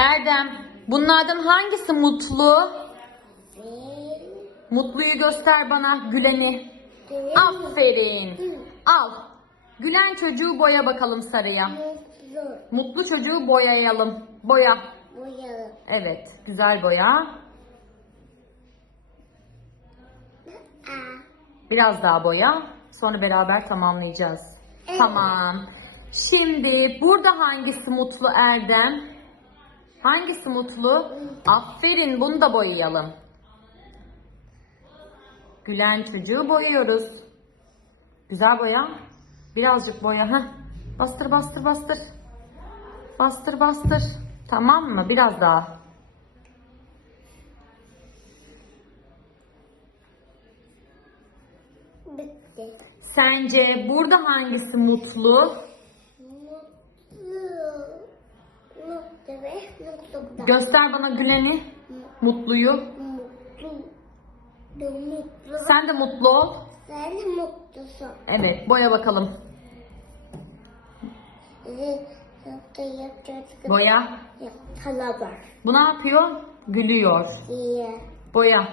Erdem, bunlardan hangisi mutlu? Mutluyu göster bana, güleni. Aferin. Al. Gülen çocuğu boya bakalım sarıya. Mutlu. Mutlu çocuğu boyayalım. Boya. Evet, güzel boya. Biraz daha boya. Sonra beraber tamamlayacağız. Tamam. Şimdi burada hangisi mutlu Erdem? Hangisi mutlu? Aferin bunu da boyayalım. Gülen çocuğu boyuyoruz. Güzel boya. Birazcık boya. Heh. Bastır bastır bastır. Bastır bastır. Tamam mı? Biraz daha. Bitti. Sence burada hangisi mutlu? Mutlu. Mutlu ve mutlu da. Göster bana Gülen'i. Mutluyu. Mutlu. Mutlu. Sen de mutlu ol. Sen de mutlusun. Evet, boya bakalım. Boya. Hala var. Bu ne yapıyor? Gülüyor. İyi. Boya.